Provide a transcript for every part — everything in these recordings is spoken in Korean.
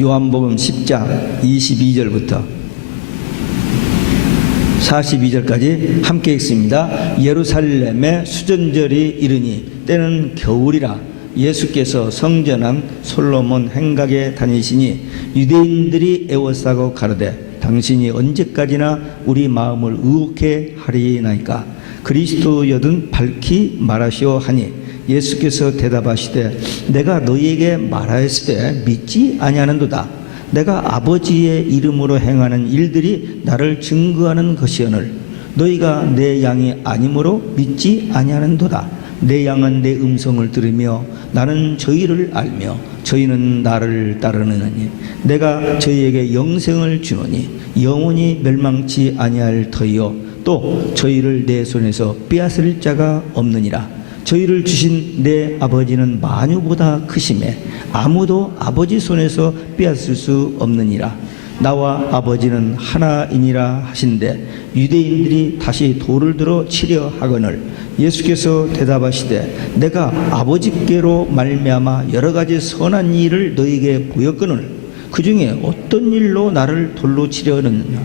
요한복음 10장 22절부터 42절까지 함께 읽습니다. 예루살렘에 수전절이 이르니 때는 겨울이라 예수께서 성전한 솔로몬 행각에 다니시니 유대인들이 애워싸고 가로되 당신이 언제까지나 우리 마음을 의혹해 하리나이까. 그리스도여든 밝히 말하시오 하니 예수께서 대답하시되 내가 너희에게 말하였으되 믿지 아니하는도다. 내가 아버지의 이름으로 행하는 일들이 나를 증거하는 것이오늘 너희가 내 양이 아니므로 믿지 아니하는도다. 내 양은 내 음성을 들으며 나는 저희를 알며 저희는 나를 따르느니 내가 저희에게 영생을 주노니 영원히 멸망치 아니할 터이요 또 저희를 내 손에서 빼앗을 자가 없느니라. 저희를 주신 내 아버지는 만유보다 크심에 아무도 아버지 손에서 빼앗을 수 없느니라. 나와 아버지는 하나이니라 하신대 유대인들이 다시 돌을 들어 치려 하거늘 예수께서 대답하시되 내가 아버지께로 말미암아 여러 가지 선한 일을 너희에게 보였거늘 그 중에 어떤 일로 나를 돌로 치려 하느냐.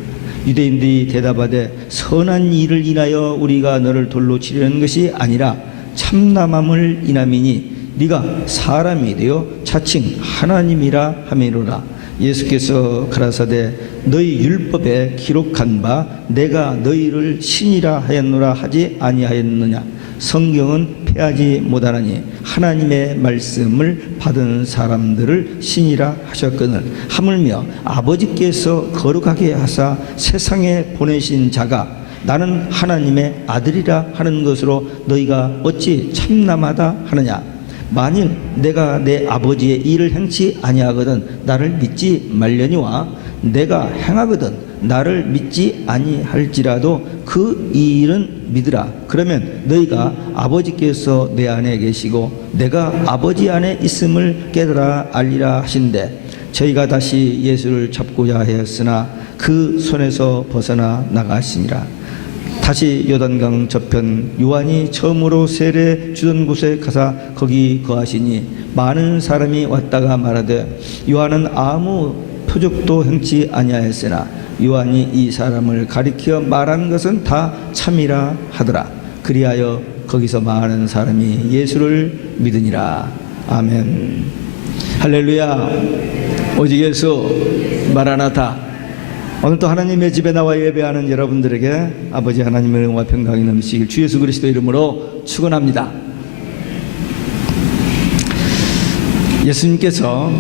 유대인들이 대답하되 선한 일을 인하여 우리가 너를 돌로 치려는 것이 아니라 참남함을 인함이니 네가 사람이 되어 자칭 하나님이라 하미로라. 예수께서 가라사대 너희 율법에 기록한 바 내가 너희를 신이라 하였노라 하지 아니하였느냐. 성경은 패하지 못하나니 하나님의 말씀을 받은 사람들을 신이라 하셨거늘 하물며 아버지께서 거룩하게 하사 세상에 보내신 자가 나는 하나님의 아들이라 하는 것으로 너희가 어찌 참남하다 하느냐. 만일 내가 내 아버지의 일을 행치 아니하거든 나를 믿지 말려니와 내가 행하거든 나를 믿지 아니할지라도 그 일은 믿으라. 그러면 너희가 아버지께서 내 안에 계시고 내가 아버지 안에 있음을 깨달아 알리라 하신대 저희가 다시 예수를 잡고자 하였으나 그 손에서 벗어나 나가시니라. 다시 요단강 저편 요한이 처음으로 세례 주던 곳에 가사 거기 거하시니 많은 사람이 왔다가 말하되 요한은 아무 표적도 행치 아니하였으나 요한이 이 사람을 가리켜 말한 것은 다 참이라 하더라. 그리하여 거기서 많은 사람이 예수를 믿으니라. 아멘. 할렐루야. 오직 예수 마라나타. 오늘도 하나님의 집에 나와 예배하는 여러분들에게 아버지 하나님의 은혜와 평강이 넘치길 주 예수 그리스도 이름으로 축원합니다. 예수님께서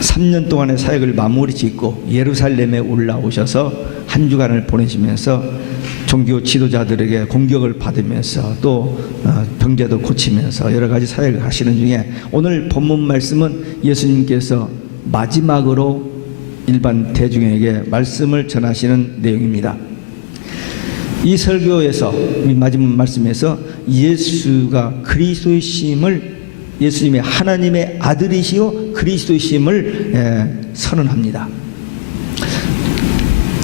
3년 동안의 사역을 마무리 짓고 예루살렘에 올라오셔서 한 주간을 보내시면서 종교 지도자들에게 공격을 받으면서 또 병자도 고치면서 여러 가지 사역을 하시는 중에 오늘 본문 말씀은 예수님께서 마지막으로 일반 대중에게 말씀을 전하시는 내용입니다. 이 설교에서 마지막 말씀에서 예수가 그리스도이심을 예수님이 하나님의 아들이시요 그리스도이심을 선언합니다.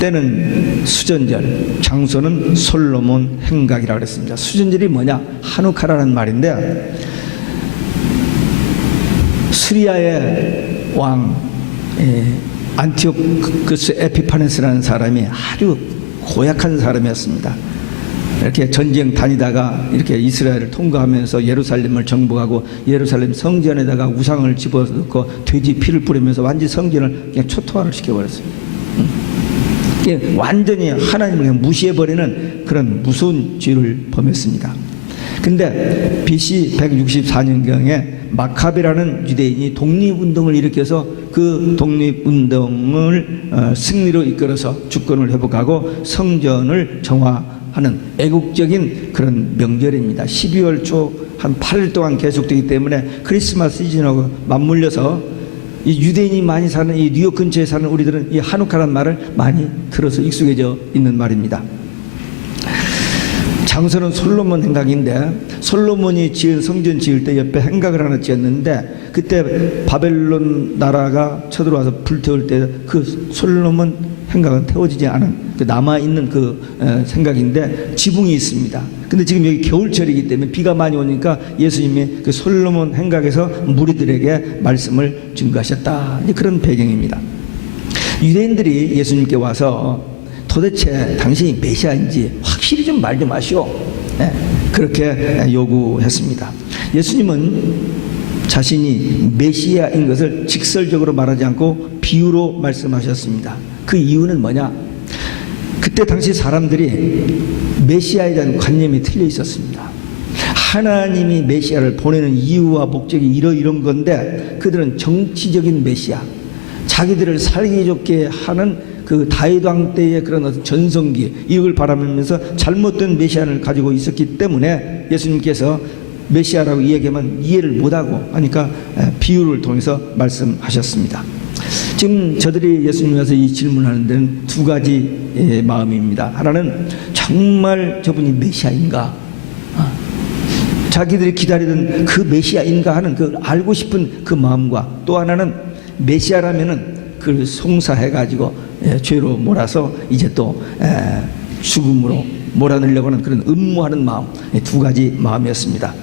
때는 수전절, 장소는 솔로몬 행각이라고 그랬습니다. 수전절이 뭐냐? 하누카라는 말인데 시리아의 왕 안티오쿠스 에피파네스라는 사람이 아주 고약한 사람이었습니다. 이렇게 전쟁 다니다가 이렇게 이스라엘을 통과하면서 예루살렘을 정복하고 예루살렘 성전에다가 우상을 집어넣고 돼지 피를 뿌리면서 완전히 성전을 그냥 초토화를 시켜버렸어요. 완전히 하나님을 그냥 무시해버리는 그런 무서운 죄를 범했습니다. 근데 BC 164년경에 마카베라는 유대인이 독립운동을 일으켜서 그 독립운동을 승리로 이끌어서 주권을 회복하고 성전을 정화하는 애국적인 그런 명절입니다. 12월 초 한 8일 동안 계속되기 때문에 크리스마스 시즌하고 맞물려서 이 유대인이 많이 사는 이 뉴욕 근처에 사는 우리들은 이 하누카라는 말을 많이 들어서 익숙해져 있는 말입니다. 장소는 솔로몬 행각인데 솔로몬이 지은 성전 지을 때 옆에 행각을 하나 지었는데 그때 바벨론 나라가 쳐들어와서 불태울 때 그 솔로몬 생각은 태워지지 않은 남아있는 생각인데 지붕이 있습니다. 근데 지금 여기 겨울철이기 때문에 비가 많이 오니까 예수님이 그 솔로몬 행각에서 무리들에게 말씀을 증거하셨다. 이제 그런 배경입니다. 유대인들이 예수님께 와서 도대체 당신이 메시아인지 확실히 좀 말 좀 하시오. 네, 그렇게 요구했습니다. 예수님은 자신이 메시아인 것을 직설적으로 말하지 않고 비유로 말씀하셨습니다. 그 이유는 뭐냐? 그때 당시 사람들이 메시아에 대한 관념이 틀려 있었습니다. 하나님이 메시아를 보내는 이유와 목적이 이런 건데 그들은 정치적인 메시아, 자기들을 살기 좋게 하는 그 다윗 왕 때의 그런 어떤 전성기 이걸 바라면서 잘못된 메시아를 가지고 있었기 때문에 예수님께서 메시아라고 이야기하면 이해를 못하고 하니까 비유를 통해서 말씀하셨습니다. 지금 저들이 예수님에 와서 이 질문하는 데는 두 가지 마음입니다. 하나는 정말 저분이 메시아인가, 자기들이 기다리던 그 메시아인가 하는 그 알고 싶은 그 마음과, 또 하나는 메시아라면은 그걸 송사해가지고 죄로 몰아서 이제 또 죽음으로 몰아넣으려고 하는 그런 음모하는 마음, 두 가지 마음이었습니다.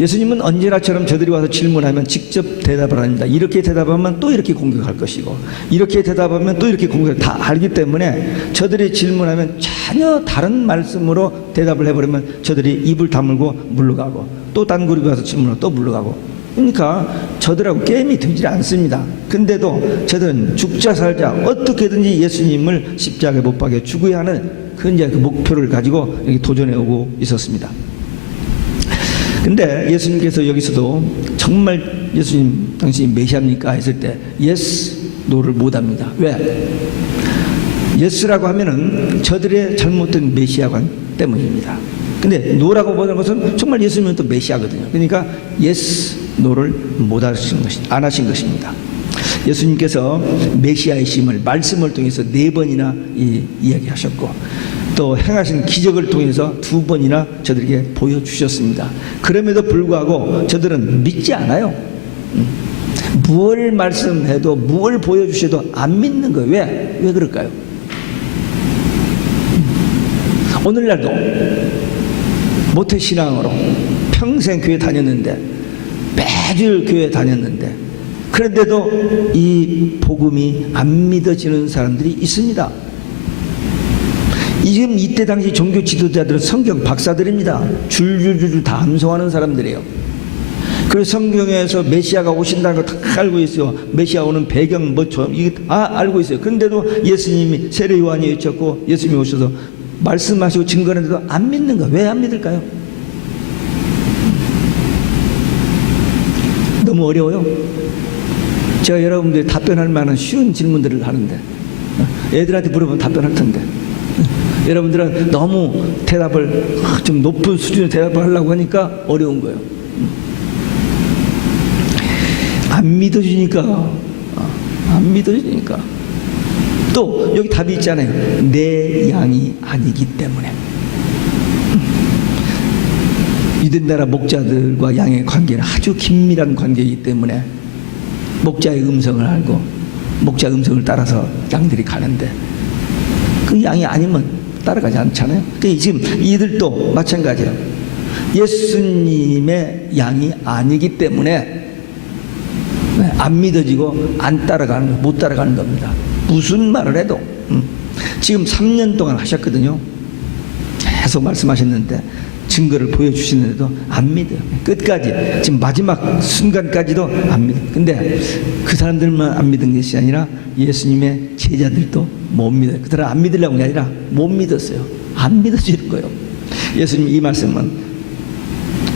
예수님은 언제나처럼 저들이 와서 질문하면 직접 대답을 합니다. 이렇게 대답하면 또 이렇게 공격할 것이고, 이렇게 대답하면 또 이렇게 공격을 다 알기 때문에 저들이 질문하면 전혀 다른 말씀으로 대답을 해버리면 저들이 입을 다물고 물러가고, 또 딴 그룹에 와서 질문하고 또 물러가고, 그러니까 저들하고 게임이 되지 않습니다. 근데도 저들은 죽자 살자 어떻게든지 예수님을 십자가에 못 박여 죽어야 하는 그 목표를 가지고 여기 도전해 오고 있었습니다. 근데 예수님께서 여기서도 정말 예수님 당신이 메시아입니까 했을 때 yes, no를 못합니다. 왜? yes라고 하면은 저들의 잘못된 메시아관 때문입니다. 근데 no라고 보는 것은 정말 예수님은 또 메시아거든요. 그러니까 yes, no를 못 하신 안 하신 것입니다. 예수님께서 메시아의 심을 말씀을 통해서 4번이나 이야기하셨고, 또 행하신 기적을 통해서 2번이나 저들에게 보여주셨습니다. 그럼에도 불구하고 저들은 믿지 않아요. 무엇을 말씀해도 무엇을 보여주셔도 안 믿는 거예요. 왜 그럴까요? 오늘날도 모태신앙으로 평생 교회 다녔는데, 매주 교회 다녔는데, 그런데도 이 복음이 안 믿어지는 사람들이 있습니다. 지금 이때 당시 종교 지도자들은 성경 박사들입니다. 줄줄줄 다 암송하는 사람들이에요. 그래서 성경에서 메시아가 오신다는 걸 다 알고 있어요. 메시아 오는 배경 이게 다 알고 있어요. 그런데도 예수님이 세례 요한이 외쳤고 예수님이 오셔서 말씀하시고 증거하는데도 안 믿는 거예요. 왜 안 믿을까요? 너무 어려워요. 제가 여러분들이 답변할 만한 쉬운 질문들을 하는데, 애들한테 물어보면 답변할 텐데, 여러분들은 너무 대답을 좀 높은 수준의 대답을 하려고 하니까 어려운 거예요. 안 믿어주니까. 또 여기 답이 있잖아요. 내 양이 아니기 때문에. 유대 나라 목자들과 양의 관계는 아주 긴밀한 관계이기 때문에 목자의 음성을 알고 목자 음성을 따라서 양들이 가는데, 그 양이 아니면 따라가지 않잖아요. 지금 이들도 마찬가지예요. 예수님의 양이 아니기 때문에 안 믿어지고 안 따라가는, 못 따라가는 겁니다. 무슨 말을 해도. 지금 3년 동안 하셨거든요. 계속 말씀하셨는데 증거를 보여주시는데도 안 믿어요. 끝까지, 지금 마지막 순간까지도 안 믿어요. 근데 그 사람들만 안 믿은 것이 아니라 예수님의 제자들도 못 믿어요. 그 사람 안 믿으려고 한 게 아니라 못 믿었어요. 안 믿어질 거예요. 예수님 이 말씀은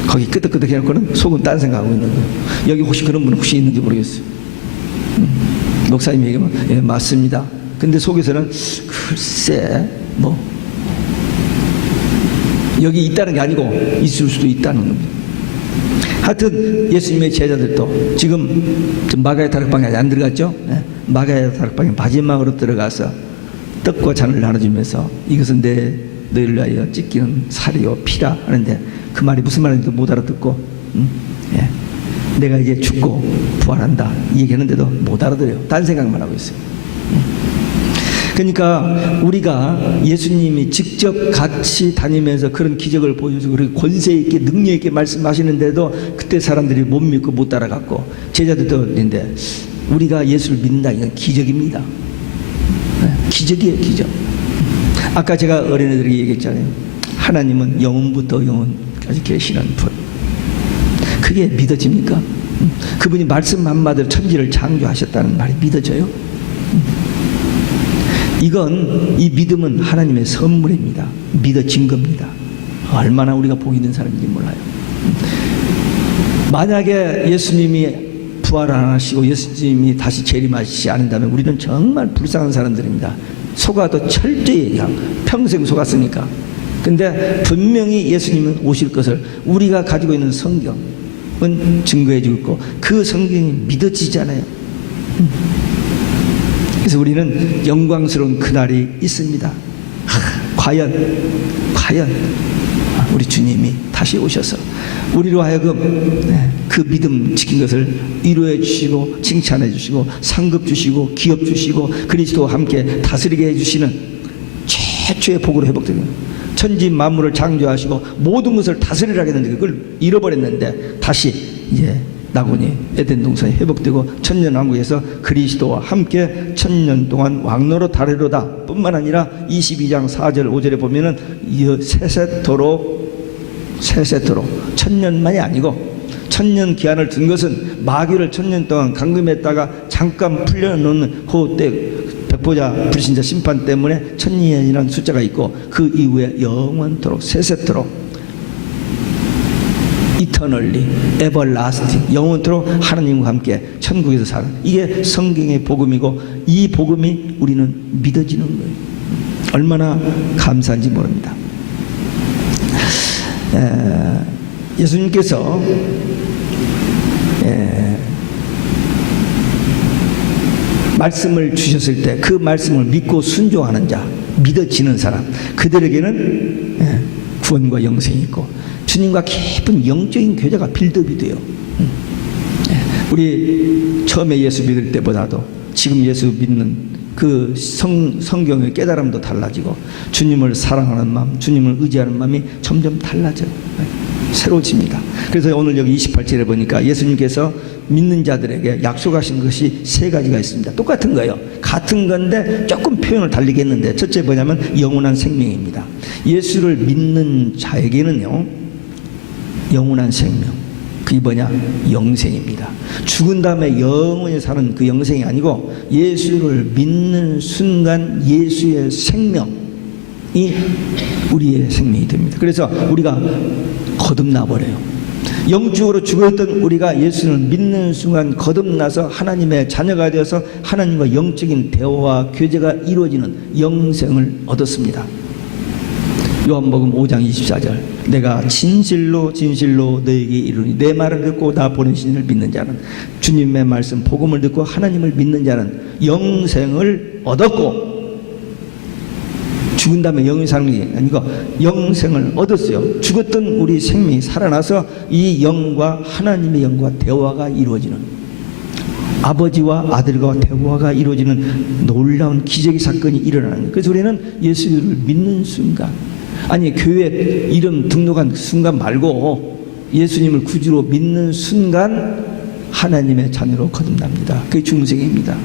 거기 끄덕끄덕 해놓고는 속은 딴 생각하고 있는 거예요. 여기 혹시 그런 분 혹시 있는지 모르겠어요. 목사님이 얘기하면 예, 맞습니다. 근데 속에서는 글쎄 여기 있다는 게 아니고 있을 수도 있다는 겁니다. 하여튼 예수님의 제자들도 지금 마가의 다락방에 아직 안 들어갔죠? 네. 마가의 다락방에 마지막으로 들어가서 떡과 잔을 나눠주면서 이것은 너희를 위하여 찢기는 살이요 피라 하는데, 그 말이 무슨 말인지도 못 알아듣고 예. 내가 이제 죽고 부활한다 이 얘기하는데도 못 알아들어요. 딴 생각만 하고 있어요. 그러니까 우리가 예수님이 직접 같이 다니면서 그런 기적을 보여주고 그리고 권세 있게 능력 있게 말씀하시는데도 그때 사람들이 못 믿고 못 따라갔고 제자들도 있는데 우리가 예수를 믿는다 이건 기적입니다. 기적이에요, 기적. 아까 제가 어린애들에게 얘기했잖아요. 하나님은 영원부터 영원까지 계시는 분. 그게 믿어집니까? 그분이 말씀 한마디로 천지를 창조하셨다는 말이 믿어져요? 이 믿음은 하나님의 선물입니다. 믿어진 겁니다. 얼마나 우리가 복 있는 사람인지 몰라요. 만약에 예수님이 부활 안 하시고 예수님이 다시 재림하시지 않는다면 우리는 정말 불쌍한 사람들입니다. 속아도 철저히 그냥 평생 속았으니까. 근데 분명히 예수님은 오실 것을 우리가 가지고 있는 성경은 증거해 주고 그 성경이 믿어지잖아요. 그래서 우리는 영광스러운 그날이 있습니다. 과연 우리 주님이 다시 오셔서 우리로 하여금 그 믿음 지킨 것을 위로해 주시고 칭찬해 주시고 상급 주시고 기업 주시고 그리스도와 함께 다스리게 해주시는 최초의 복으로 회복됩니다. 천지 만물을 창조하시고 모든 것을 다스리라 했는데 그걸 잃어버렸는데 다시 이제 나군이 에덴 동산이 회복되고 천년왕국에서 그리스도와 함께 천년 동안 왕노로 다르로다 뿐만 아니라 22장 4절 5절에 보면은 세세토록 천년만이 아니고 천년 기한을 둔 것은 마귀를 천년 동안 감금했다가 잠깐 풀려놓는 그때 백보자 불신자 심판 때문에 천년이라는 숫자가 있고 그 이후에 영원토록 세세토록 이터널리 에버라스팅 영원토록 하나님과 함께 천국에서 사는 이게 성경의 복음이고 이 복음이 우리는 믿어지는 거예요. 얼마나 감사한지 모릅니다. 예수님께서 말씀을 주셨을 때 그 말씀을 믿고 순종하는 자, 믿어지는 사람, 그들에게는 구원과 영생이 있고 주님과 깊은 영적인 교제가 빌드업이 돼요. 우리 처음에 예수 믿을 때보다도 지금 예수 믿는 그 성경의 깨달음도 달라지고 주님을 사랑하는 마음, 주님을 의지하는 마음이 점점 달라져요. 새로워집니다. 그래서 오늘 여기 28절에 보니까 예수님께서 믿는 자들에게 약속하신 것이 세 가지가 있습니다. 똑같은 거예요. 같은 건데 조금 표현을 달리게 했는데 첫째 뭐냐면 영원한 생명입니다. 예수를 믿는 자에게는요 영원한 생명, 그게 뭐냐? 영생입니다. 죽은 다음에 영원히 사는 그 영생이 아니고 예수를 믿는 순간 예수의 생명이 우리의 생명이 됩니다. 그래서 우리가 거듭나버려요. 영적으로 죽어있던 우리가 예수를 믿는 순간 거듭나서 하나님의 자녀가 되어서 하나님과 영적인 대화와 교제가 이루어지는 영생을 얻었습니다. 요한복음 5장 24절 내가 진실로 진실로 너에게 이르니 내 말을 듣고 나 보내신 이를 믿는 자는 주님의 말씀 복음을 듣고 하나님을 믿는 자는 영생을 얻었고 죽은 다음에 영이 사는 게 아니고 영생을 얻었어요. 죽었던 우리 생명이 살아나서 이 영과 하나님의 영과 대화가 이루어지는 아버지와 아들과 대화가 이루어지는 놀라운 기적의 사건이 일어나는 거예요. 그래서 우리는 예수를 믿는 순간 아니 교회 이름 등록한 순간 말고 예수님을 구주로 믿는 순간 하나님의 자녀로 거듭납니다. 그게 중생입니다.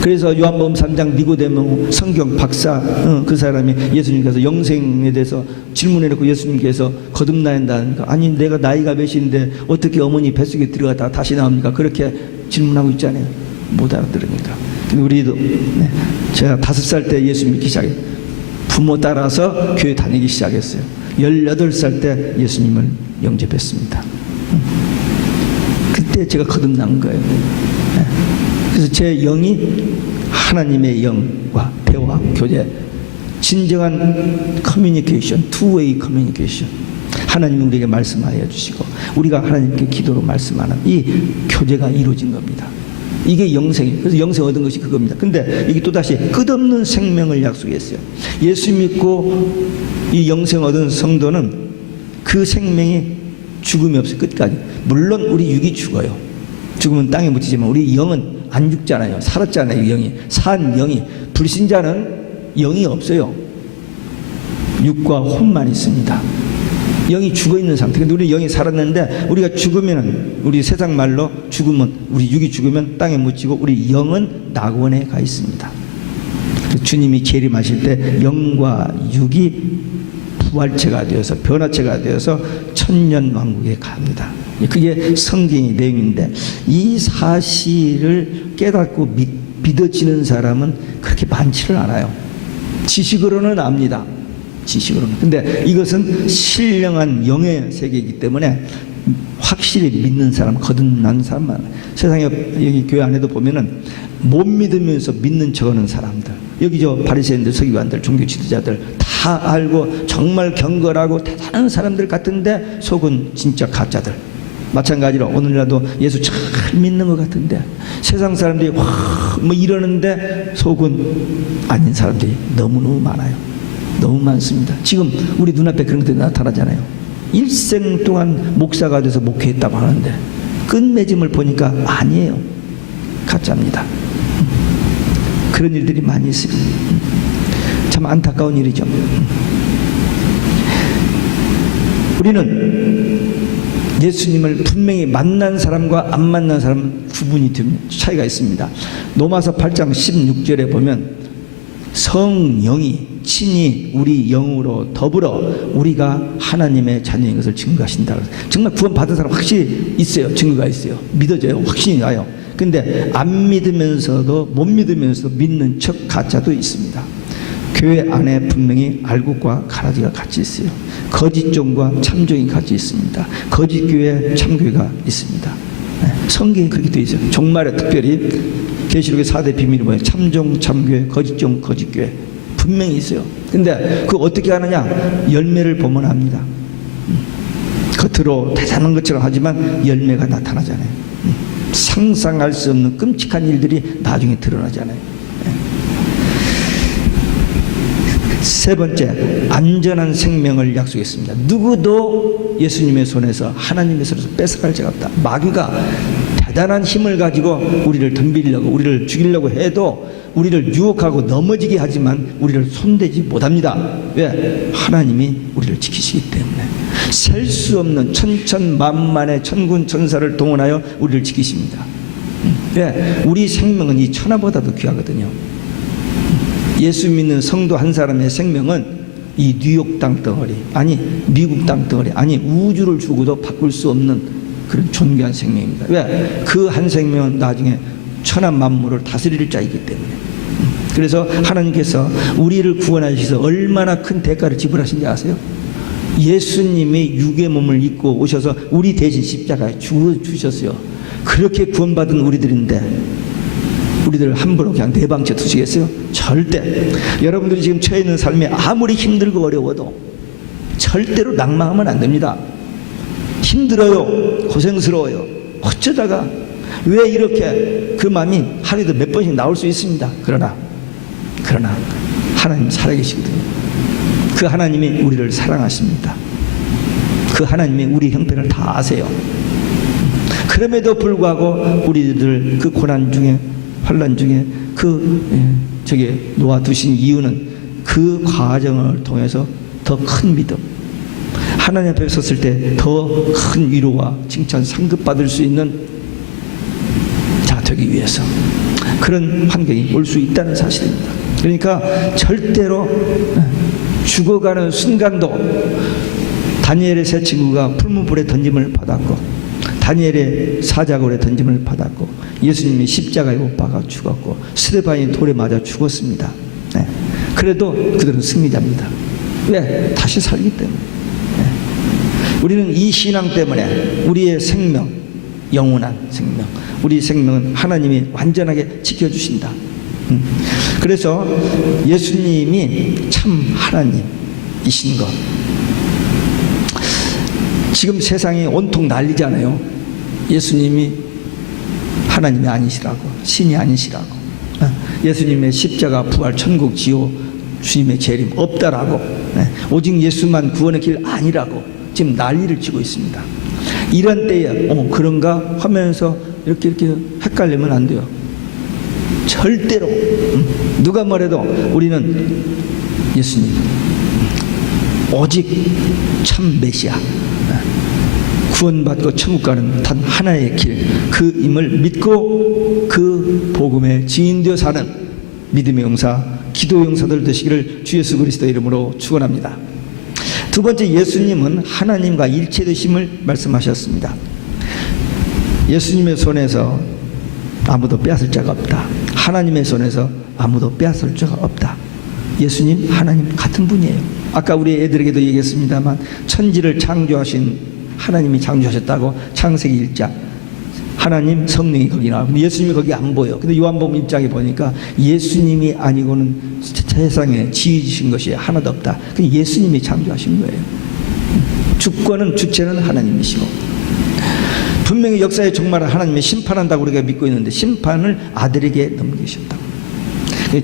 그래서 요한복음 3장 니고데모 성경 박사 그 사람이 예수님께서 영생에 대해서 질문해놓고 예수님께서 거듭나야 한다는 거 아니 내가 나이가 몇인데 어떻게 어머니 뱃속에 들어갔다가 다시 나옵니까? 그렇게 질문하고 있잖아요. 못 알아들으니까. 근데 우리도 제가 5살 때 예수 믿기 시작했어요. 부모 따라서 교회 다니기 시작했어요. 18살 때 예수님을 영접했습니다. 그때 제가 거듭난 거예요. 그래서 제 영이 하나님의 영과 대화, 교제, 진정한 커뮤니케이션, 투웨이 커뮤니케이션. 하나님이 우리에게 말씀하여 주시고 우리가 하나님께 기도로 말씀하는 이 교제가 이루어진 겁니다. 이게 영생이에요. 그래서 영생 얻은 것이 그겁니다. 근데 이게 또다시 끝없는 생명을 약속했어요. 예수 믿고 이 영생 얻은 성도는 그 생명이 죽음이 없어요. 끝까지. 물론 우리 육이 죽어요. 죽으면 땅에 묻히지만 우리 영은 안 죽잖아요. 살았잖아요. 영이 산 영이 불신자는 영이 없어요. 육과 혼만 있습니다. 영이 죽어있는 상태. 근데 우리 영이 살았는데 우리가 죽으면, 우리 세상 말로 죽으면, 우리 육이 죽으면 땅에 묻히고 우리 영은 낙원에 가 있습니다. 주님이 재림하실 때 영과 육이 부활체가 되어서, 변화체가 되어서 천년왕국에 갑니다. 그게 성경의 내용인데, 이 사실을 깨닫고 믿어지는 사람은 그렇게 많지를 않아요. 지식으로는 압니다. 지식으로는. 근데 이것은 신령한 영의 세계이기 때문에 확실히 믿는 사람, 거듭난 사람 많아요. 세상에 여기 교회 안에도 보면은 못 믿으면서 믿는 척하는 사람들, 여기 저 바리새인들, 서기관들, 종교 지도자들 다 알고 정말 경건하고 대단한 사람들 같은데 속은 진짜 가짜들. 마찬가지로 오늘이라도 예수 잘 믿는 것 같은데 세상 사람들이 뭐 이러는데 속은 아닌 사람들이 너무너무 많아요. 너무 많습니다. 지금 우리 눈앞에 그런 것들이 나타나잖아요. 일생 동안 목사가 돼서 목회했다고 하는데 끝맺음을 보니까 아니에요. 가짜입니다. 그런 일들이 많이 있어요. 참 안타까운 일이죠. 우리는 예수님을 분명히 만난 사람과 안 만난 사람은 구분이 됩니다. 차이가 있습니다. 로마서 8장 16절에 보면 성령이 친히 우리 영으로 더불어 우리가 하나님의 자녀인 것을 증거하신다. 정말 구원받은 사람 확실히 있어요. 증거가 있어요. 믿어져요. 확신이 나요. 근데 안 믿으면서도 못 믿으면서도 믿는 척 가짜도 있습니다. 교회 안에 분명히 알곡과 가라지가 같이 있어요. 거짓 종과 참종이 같이 있습니다. 거짓 교회, 참교회가 있습니다. 성경에 그렇게 되어 있어요. 종말에 특별히 계시록의 4대 비밀이 뭐예요? 참종, 참교회, 거짓종, 거짓교회 분명히 있어요. 근데 그거 어떻게 하느냐? 열매를 보면 합니다. 겉으로 대단한 것처럼 하지만 열매가 나타나잖아요. 상상할 수 없는 끔찍한 일들이 나중에 드러나잖아요. 세 번째, 안전한 생명을 약속했습니다. 누구도 예수님의 손에서, 하나님의 손에서 뺏어갈 자가 없다. 마귀가 대단한 힘을 가지고 우리를 덤비려고, 우리를 죽이려고 해도 우리를 유혹하고 넘어지게 하지만 우리를 손대지 못합니다. 왜? 하나님이 우리를 지키시기 때문에. 셀 수 없는 천천만만의 천군 천사를 동원하여 우리를 지키십니다. 왜? 우리 생명은 이 천하보다도 귀하거든요. 예수 믿는 성도 한 사람의 생명은 이 뉴욕 땅덩어리, 아니 미국 땅덩어리, 아니 우주를 주고도 바꿀 수 없는 그런 존귀한 생명입니다. 왜? 그 한 생명은 나중에 천하 만물을 다스릴 자이기 때문에. 그래서 하나님께서 우리를 구원하셔서 얼마나 큰 대가를 지불하신지 아세요? 예수님이 육의 몸을 입고 오셔서 우리 대신 십자가에 죽어주셨어요. 그렇게 구원받은 우리들인데 우리들 함부로 그냥 내방쳐 두시겠어요? 절대. 여러분들이 지금 처해 있는 삶이 아무리 힘들고 어려워도 절대로 낭망하면 안 됩니다. 힘들어요. 고생스러워요. 어쩌다가 왜 이렇게 그 마음이 하루에도 몇 번씩 나올 수 있습니다. 그러나 하나님 살아계시거든요. 그 하나님이 우리를 사랑하십니다. 그 하나님이 우리 형편을 다 아세요. 그럼에도 불구하고 우리들 그 고난 중에, 환난 중에 저게 놓아두신 이유는 그 과정을 통해서 더 큰 믿음, 하나님 앞에 섰을 때 더 큰 위로와 칭찬 상급받을 수 있는 자 되기 위해서 그런 환경이 올 수 있다는 사실입니다. 그러니까 절대로 죽어가는 순간도 다니엘의 세 친구가 풀무불에 던짐을 받았고 다니엘의 사자굴에 던짐을 받았고 예수님이 십자가에 못 박아 죽었고 스데반이 돌에 맞아 죽었습니다. 네. 그래도 그들은 승리자입니다. 왜? 다시 살기 때문에. 네. 우리는 이 신앙 때문에 우리의 생명, 영원한 생명, 우리 생명은 하나님이 완전하게 지켜주신다. 그래서 예수님이 참 하나님이신 것, 지금 세상이 온통 난리잖아요. 예수님이 하나님이 아니시라고, 신이 아니시라고, 예수님의 십자가, 부활, 천국, 지옥, 주님의 재림 없다라고, 오직 예수만 구원의 길 아니라고 지금 난리를 치고 있습니다. 이런 때에 그런가 하면서 이렇게 헷갈리면 안 돼요. 절대로 누가 뭐래도 우리는 예수님 오직 참 메시아, 구원받고 천국 가는 단 하나의 길, 그 임을 믿고 그 복음의 증인되어 사는 믿음의 용사, 기도의 용사들 되시기를 주 예수 그리스도의 이름으로 축원합니다. 두 번째, 예수님은 하나님과 일체되심을 말씀하셨습니다. 예수님의 손에서 아무도 빼앗을 자가 없다. 하나님의 손에서 아무도 빼앗을 자가 없다. 예수님 하나님 같은 분이에요. 아까 우리 애들에게도 얘기했습니다만 천지를 창조하신 하나님이 창조하셨다고 창세기 1장 하나님 성령이 거기 나와. 근데 예수님이 거기 안 보여. 근데 요한복음 1장에 보니까 예수님이 아니고는 세상에 지으신 것이 하나도 없다. 근데 예수님이 창조하신 거예요. 주권은 주체는 하나님이시고, 분명히 역사의 종말을 하나님이 심판한다고 우리가 믿고 있는데 심판을 아들에게 넘기셨다고.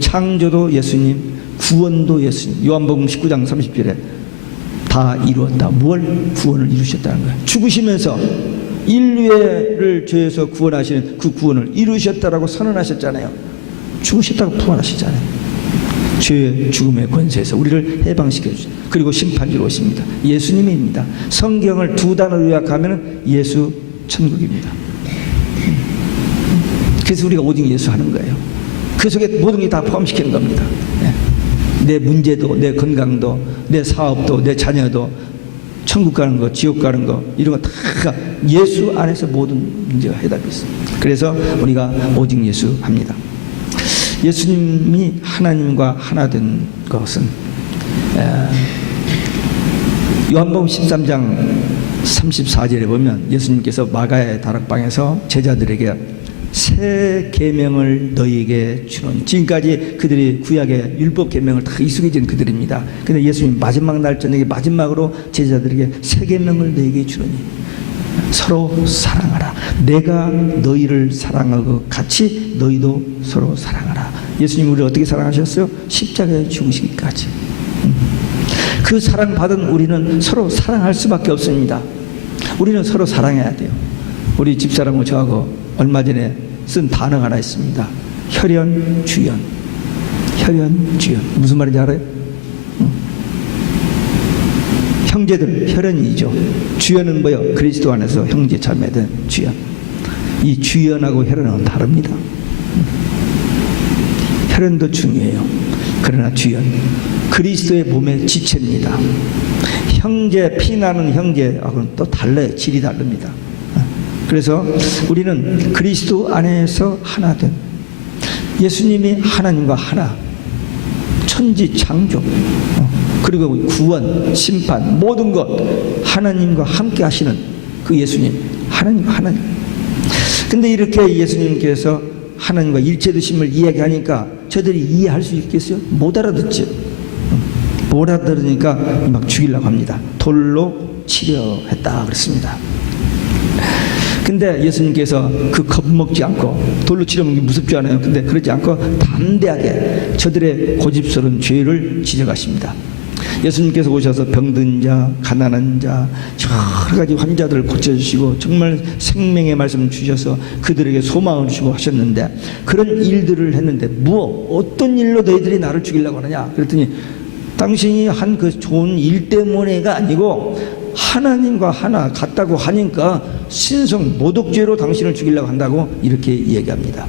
창조도 예수님, 구원도 예수님. 요한복음 19장 30절에 다 이루었다. 뭘? 구원을 이루셨다는 거예요. 죽으시면서 인류를 죄에서 구원하시는 그 구원을 이루셨다라고 선언하셨잖아요. 죽으셨다고 부활하시잖아요. 죄의 죽음의 권세에서 우리를 해방시켜 주신, 그리고 심판주로 오십니다. 예수님입니다. 성경을 두 단어로 요약하면 예수 천국입니다. 그래서 우리가 오직 예수 하는 거예요. 그 속에 모든 게 다 포함시키는 겁니다. 내 문제도, 내 건강도, 내 사업도, 내 자녀도, 천국 가는 거, 지옥 가는 거, 이런 거 다 예수 안에서 모든 문제가 해답이 있습니다. 그래서 우리가 오직 예수 합니다. 예수님이 하나님과 하나 된 것은 요한복음 13장 34절에 보면 예수님께서 마가의 다락방에서 제자들에게 새 계명을 너희에게 주노니, 지금까지 그들이 구약의 율법 계명을 다 익숙해진 그들입니다. 근데 예수님 마지막 날 저녁에 마지막으로 제자들에게 새 계명을 너희에게 주노니 서로 사랑하라. 내가 너희를 사랑한 것 같이 너희도 서로 사랑하라. 예수님 우리를 어떻게 사랑하셨어요? 십자가에 죽으시기까지. 그 사랑받은 우리는 서로 사랑할 수밖에 없습니다. 우리는 서로 사랑해야 돼요. 우리 집사람하고 저하고 얼마 전에 쓴 단어가 하나 있습니다. 혈연, 주연. 혈연, 주연. 무슨 말인지 알아요? 형제들 혈연이죠. 주연은 뭐요? 그리스도 안에서 형제 자매된 주연. 이 주연하고 혈연은 다릅니다. 혈연도 중요해요. 그러나 주연, 그리스도의 몸의 지체입니다. 형제, 피나는 형제하고는 또 달라요. 질이 다릅니다. 그래서 우리는 그리스도 안에서 하나 된, 예수님이 하나님과 하나, 천지 창조, 그리고 구원, 심판, 모든 것 하나님과 함께 하시는 그 예수님, 하나님과 하나님. 근데 이렇게 예수님께서 하나님과 일체되심을 이야기하니까 저들이 이해할 수 있겠어요? 못 알아듣죠. 못 알아들으니까 막 죽이려고 합니다. 돌로 치려 했다 그랬습니다. 근데 예수님께서 그 겁먹지 않고, 돌로 치려면 무섭지 않아요? 근데 그러지 않고 담대하게 저들의 고집스러운 죄를 지적하십니다. 예수님께서 오셔서 병든 자, 가난한 자, 여러 가지 환자들을 고쳐주시고 정말 생명의 말씀을 주셔서 그들에게 소망을 주시고 하셨는데, 그런 일들을 했는데 어떤 일로 너희들이 나를 죽이려고 하느냐 그랬더니, 당신이 한 그 좋은 일 때문에가 아니고 하나님과 하나 같다고 하니까 신성 모독죄로 당신을 죽이려고 한다고 이렇게 얘기합니다.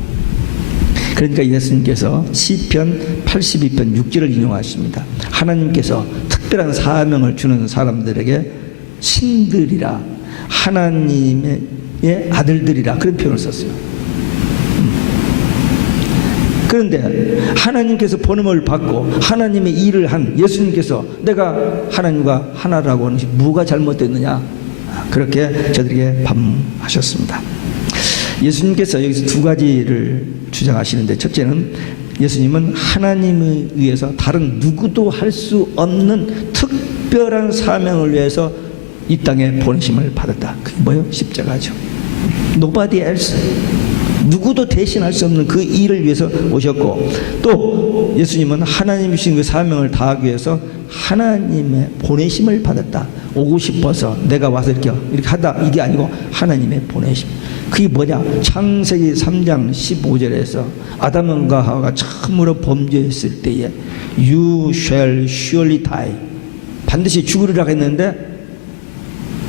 그러니까 예수님께서 시편 82편 6절을 인용하십니다. 하나님께서 특별한 사명을 주는 사람들에게 신들이라, 하나님의 아들들이라, 그런 표현을 썼어요. 그런데 하나님께서 번음을 받고 하나님의 일을 한 예수님께서 내가 하나님과 하나라고 하는 것이 뭐가 잘못됐느냐, 그렇게 저들에게 반문하셨습니다. 예수님께서 여기서 두 가지를 주장하시는데, 첫째는 예수님은 하나님에 의해서 다른 누구도 할 수 없는 특별한 사명을 위해서 이 땅에 보내심을 받았다. 그게 뭐예요? 십자가죠. Nobody else. 누구도 대신할 수 없는 그 일을 위해서 오셨고, 또 예수님은 하나님이 주신 그 사명을 다하기 위해서 하나님의 보내심을 받았다. 오고 싶어서 내가 와서 이렇게 하다, 이게 아니고 하나님의 보내심. 그게 뭐냐? 창세기 3장 15절에서 아담과 하와가 처음으로 범죄했을 때에 You shall surely die, 반드시 죽으리라고 했는데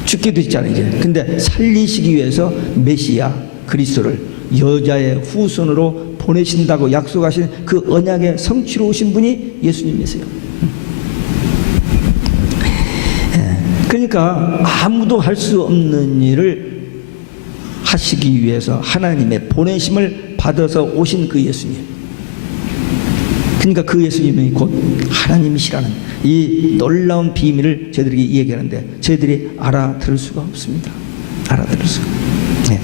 죽기도 있잖아요 이제. 근데 살리시기 위해서 메시아 그리스도를 여자의 후손으로 보내신다고 약속하신 그 언약의 성취로 오신 분이 예수님이세요. 그러니까 아무도 할 수 없는 일을 하시기 위해서 하나님의 보내심을 받아서 오신 그 예수님. 그러니까 그 예수님이 곧 하나님이시라는 이 놀라운 비밀을 저희들에게 이야기하는데 저희들이 알아들을 수가 없습니다. 알아들을 수가. 네.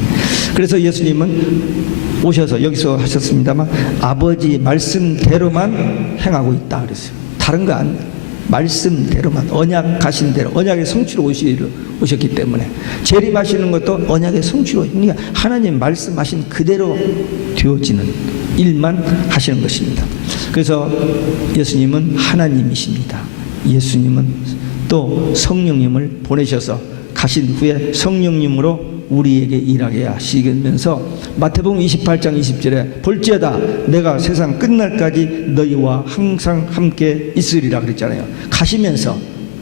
그래서 예수님은 오셔서 여기서 하셨습니다만 아버지 말씀대로만 행하고 있다 그랬어요. 다른 거 아니에요. 말씀대로만, 언약하신 대로, 언약의 성취로 오셨기 때문에 재림하시는 것도 언약의 성취로, 그러니까 하나님 말씀하신 그대로 되어지는 일만 하시는 것입니다. 그래서 예수님은 하나님이십니다. 예수님은 또 성령님을 보내셔서 가신 후에 성령님으로 우리에게 일하게 하시면서 마태복음 28장 20절에 볼지어다 내가 세상 끝날까지 너희와 항상 함께 있으리라 그랬잖아요. 가시면서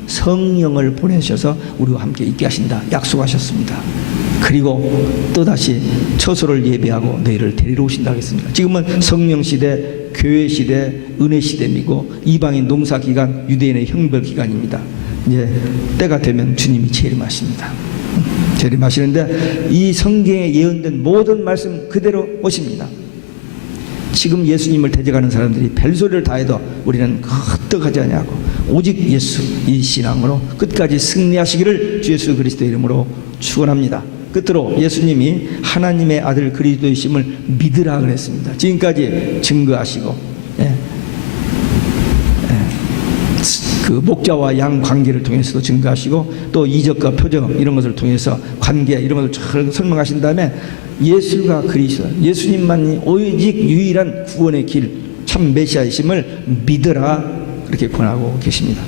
성령을 보내셔서 우리와 함께 있게 하신다 약속하셨습니다. 그리고 또다시 처소를 예비하고 너희를 데리러 오신다 하겠습니다. 지금은 성령 시대, 교회 시대, 은혜 시대이고 이방인 농사 기간, 유대인의 형벌 기간입니다. 이제 때가 되면 주님이 재림하십니다. 재림하시는데 이 성경에 예언된 모든 말씀 그대로 오십니다. 지금 예수님을 대적하는 사람들이 벨소리를 다해도 우리는 끄떡하지 아니하고 오직 예수 이 신앙으로 끝까지 승리하시기를 주 예수 그리스도의 이름으로 축원합니다. 끝으로 예수님이 하나님의 아들 그리스도이심을 믿으라 그랬습니다. 지금까지 증거하시고 그 목자와 양 관계를 통해서도 증거하시고 또 이적과 표적 이런 것을 통해서 관계 이런 것을 잘 설명하신 다음에 예수가 그리스도, 예수님만이 오직 유일한 구원의 길, 참 메시아이심을 믿으라 그렇게 권하고 계십니다.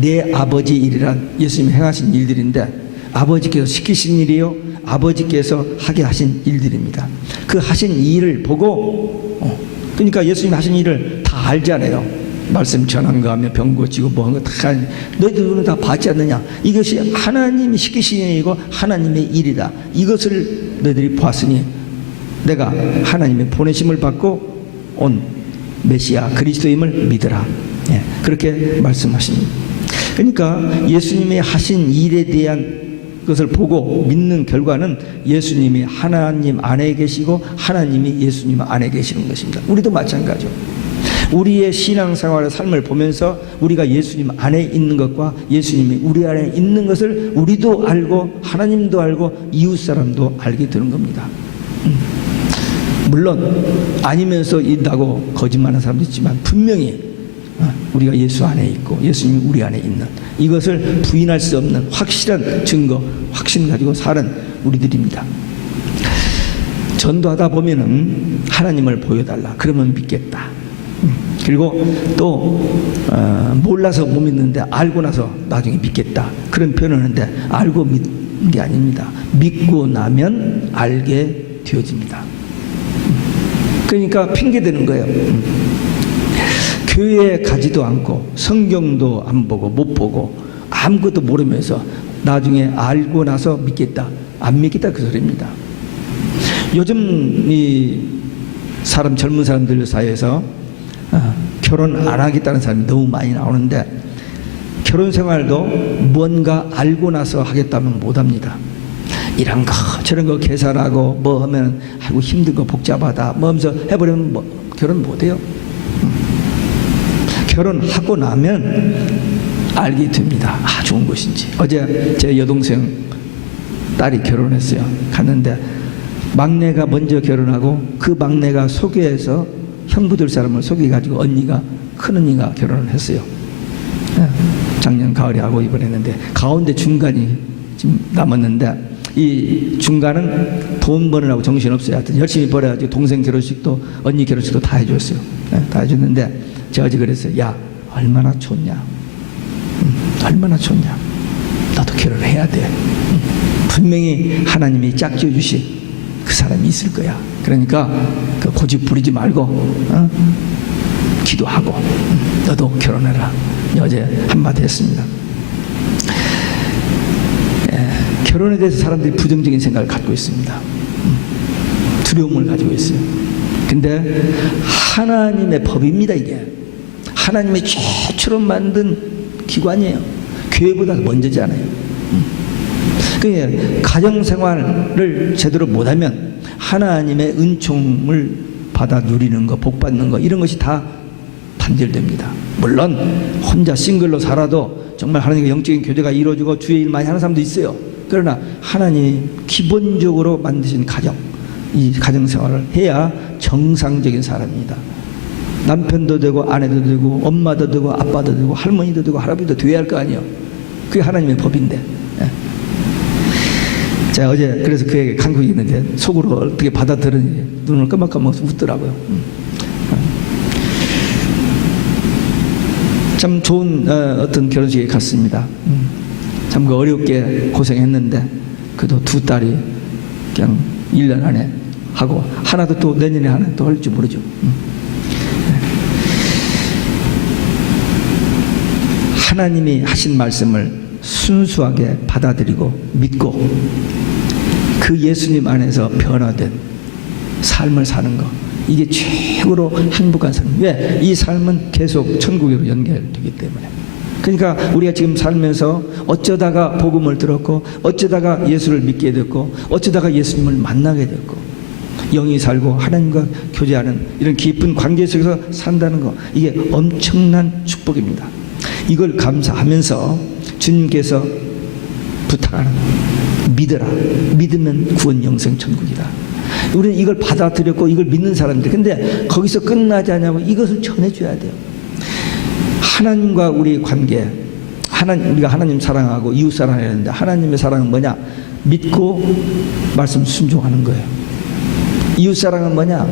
내 아버지 일이란 예수님이 행하신 일들인데 아버지께서 시키신 일이요, 아버지께서 하게 하신 일들입니다. 그 하신 일을 보고 그러니까 예수님이 하신 일을 다 알잖아요. 말씀 전한 거 하며 병 고치고 뭐 한 거 다 너희들 눈에 다 봤지 않느냐. 이것이 하나님이 시키신 일이고 하나님의 일이다. 이것을 너희들이 봤으니 내가 하나님의 보내심을 받고 온 메시아 그리스도임을 믿으라. 그렇게 말씀하십니다. 그러니까 예수님이 하신 일에 대한 것을 보고 믿는 결과는 예수님이 하나님 안에 계시고 하나님이 예수님 안에 계시는 것입니다. 우리도 마찬가지죠. 우리의 신앙생활의 삶을 보면서 우리가 예수님 안에 있는 것과 예수님이 우리 안에 있는 것을 우리도 알고 하나님도 알고 이웃 사람도 알게 되는 겁니다. 물론 아니면서 있다고 거짓말하는 사람도 있지만 분명히 우리가 예수 안에 있고 예수님이 우리 안에 있는 이것을 부인할 수 없는 확실한 증거, 확신 가지고 사는 우리들입니다. 전도하다 보면은 하나님을 보여달라 그러면 믿겠다. 그리고 또 몰라서 못 믿는데 알고 나서 나중에 믿겠다 그런 표현을 하는데 알고 믿는 게 아닙니다. 믿고 나면 알게 되어집니다. 그러니까 핑계대는 거예요. 교회에 가지도 않고 성경도 안 보고 못 보고 아무것도 모르면서 나중에 알고 나서 믿겠다 안 믿겠다 그 소리입니다. 요즘 이 사람 젊은 사람들 사이에서 결혼 안 하겠다는 사람이 너무 많이 나오는데 결혼 생활도 뭔가 알고 나서 하겠다면 못합니다. 이런 거 저런 거 계산하고 뭐 하면 아이고 힘들고 복잡하다 뭐 하면서 해버리면 뭐 결혼 못해요. 결혼하고 나면 알게 됩니다. 아 좋은 것인지. 어제 제 여동생 딸이 결혼했어요. 갔는데 막내가 먼저 결혼하고 그 막내가 소개해서 형부들 사람을 소개해가지고 언니가 큰언니가 결혼을 했어요. 작년 가을에 하고 이번에 했는데 가운데 중간이 지금 남았는데 이 중간은 돈 버느라고 정신없어요. 하여튼 열심히 벌어가지고 동생 결혼식도 언니 결혼식도 다 해줬어요. 다 해줬는데 제가 어제 그랬어요. 야, 얼마나 좋냐. 얼마나 좋냐. 너도 결혼해야 돼. 분명히 하나님이 짝지어 주신 그 사람이 있을 거야. 그러니까 그 고집 부리지 말고 기도하고 너도 결혼해라. 어제 한마디 했습니다. 결혼에 대해서 사람들이 부정적인 생각을 갖고 있습니다. 두려움을 가지고 있어요. 근데 하나님의 법입니다. 이게 하나님의 최초로 만든 기관이에요. 교회보다 먼저잖아요. 그러니까 가정생활을 제대로 못하면 하나님의 은총을 받아 누리는 거, 복 받는 거 이런 것이 다 단절됩니다. 물론 혼자 싱글로 살아도 정말 하나님과 영적인 교제가 이루어지고 주의 일 많이 하는 사람도 있어요. 그러나 하나님이 기본적으로 만드신 가정, 이 가정생활을 해야 정상적인 사람입니다. 남편도 되고 아내도 되고 엄마도 되고 아빠도 되고 할머니도 되고 할아버지도 되어야 할 거 아니에요. 그게 하나님의 법인데. 제가 어제 그래서 그에게 간국이 있는데 속으로 어떻게 받아들으니 눈을 깜빡깜빡 웃더라고요. 참 좋은 어떤 결혼식에 갔습니다. 참 그 어렵게 고생했는데 그래도 두 딸이 그냥 1년 안에 하고 하나도 또 내년에 하나 또 할지 모르죠. 하나님이 하신 말씀을 순수하게 받아들이고 믿고 그 예수님 안에서 변화된 삶을 사는 거, 이게 최고로 행복한 삶. 왜? 이 삶은 계속 천국으로 연결되기 때문에. 그러니까 우리가 지금 살면서 어쩌다가 복음을 들었고 어쩌다가 예수를 믿게 됐고 어쩌다가 예수님을 만나게 됐고 영이 살고 하나님과 교제하는 이런 깊은 관계 속에서 산다는 거, 이게 엄청난 축복입니다. 이걸 감사하면서 주님께서 부탁하는 믿어라. 믿으면 구원 영생 천국이다. 우리는 이걸 받아들였고 이걸 믿는 사람들. 근데 거기서 끝나지 않냐고 이것을 전해줘야 돼요. 하나님과 우리 관계, 우리가 하나님 사랑하고 이웃 사랑해야 되는데 하나님의 사랑은 뭐냐? 믿고 말씀 순종하는 거예요. 이웃 사랑은 뭐냐?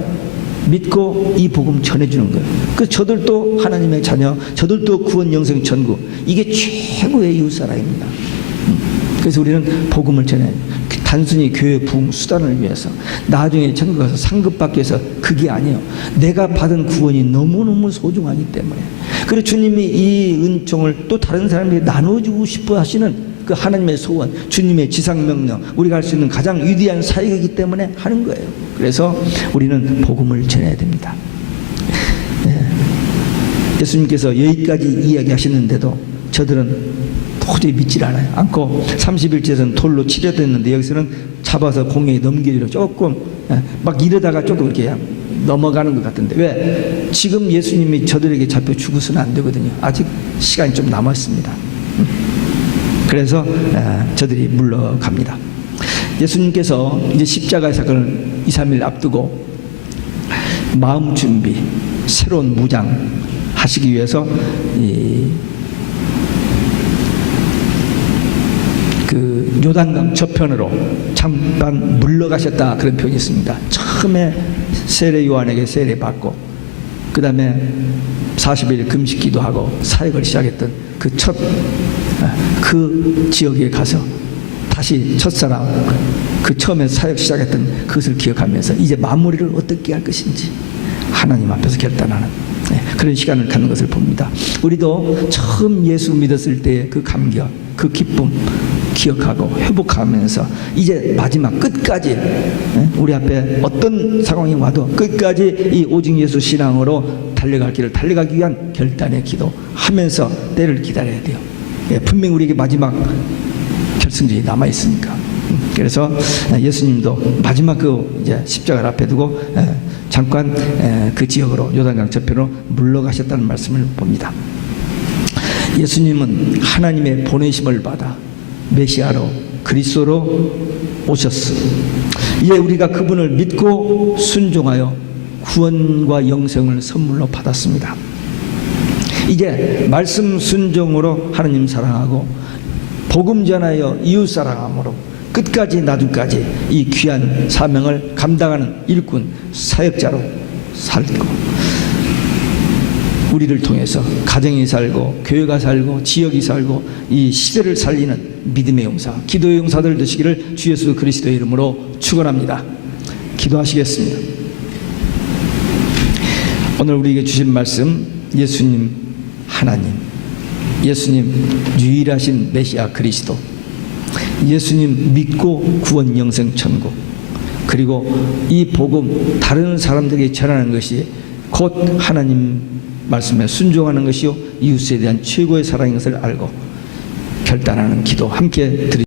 믿고 이 복음 전해주는 거예요. 그래서 저들도 하나님의 자녀, 저들도 구원 영생 천국, 이게 최고의 이웃 사랑입니다. 그래서 우리는 복음을 전해, 단순히 교회 부흥 수단을 위해서, 나중에 천국 가서 상급 받기 위해서, 그게 아니에요. 내가 받은 구원이 너무너무 소중하기 때문에. 그리고 주님이 이 은총을 또 다른 사람들이 나눠주고 싶어 하시는 그 하나님의 소원, 주님의 지상명령, 우리가 할 수 있는 가장 위대한 사역이기 때문에 하는 거예요. 그래서 우리는 복음을 전해야 됩니다. 예수님께서 여기까지 이야기하시는데도 저들은 도저히 믿질 않아요. 않고 31절에서는 돌로 치려댔는데 여기서는 잡아서 공회에 넘기려 조금 막 이러다가 조금 이렇게 넘어가는 것 같은데, 왜? 지금 예수님이 저들에게 잡혀 죽어서는 안 되거든요. 아직 시간이 좀 남았습니다. 그래서 저들이 물러갑니다. 예수님께서 이제 십자가의 사건을 2, 3일 앞두고 마음 준비, 새로운 무장 하시기 위해서 그 요단강 저편으로 잠깐 물러가셨다, 그런 표현이 있습니다. 처음에 세례 요한에게 세례 받고 그 다음에 40일 금식 기도하고 사역을 시작했던 그 그 지역에 가서 다시 첫사랑, 그 처음에 사역 시작했던 그것을 기억하면서 이제 마무리를 어떻게 할 것인지 하나님 앞에서 결단하는 그런 시간을 갖는 것을 봅니다. 우리도 처음 예수 믿었을 때의 그 감격, 그 기쁨 기억하고 회복하면서 이제 마지막 끝까지 우리 앞에 어떤 상황이 와도 끝까지 이 오직 예수 신앙으로 달려갈 길을 달려가기 위한 결단의 기도하면서 때를 기다려야 돼요. 분명히 우리에게 마지막 결승전이 남아 있으니까. 그래서 예수님도 마지막 그 이제 십자가를 앞에 두고 잠깐 그 지역으로 요단강 저편으로 물러가셨다는 말씀을 봅니다. 예수님은 하나님의 보내심을 받아 메시아로, 그리스도로 오셨어. 이제 우리가 그분을 믿고 순종하여 구원과 영생을 선물로 받았습니다. 이제 말씀 순종으로 하나님 사랑하고 복음 전하여 이웃 사랑함으로 끝까지 나중까지 이 귀한 사명을 감당하는 일꾼 사역자로 살고, 우리를 통해서 가정이 살고 교회가 살고 지역이 살고 이 시대를 살리는 믿음의 용사, 기도의 용사들 되시기를 주 예수 그리스도의 이름으로 축원합니다. 기도하시겠습니다. 오늘 우리에게 주신 말씀, 예수님 하나님, 예수님 유일하신 메시아 그리스도, 예수님 믿고 구원 영생 천국, 그리고 이 복음 다른 사람들에게 전하는 것이 곧 하나님 말씀에 순종하는 것이요 이웃에 대한 최고의 사랑인 것을 알고 결단하는 기도 함께 드리겠습니다.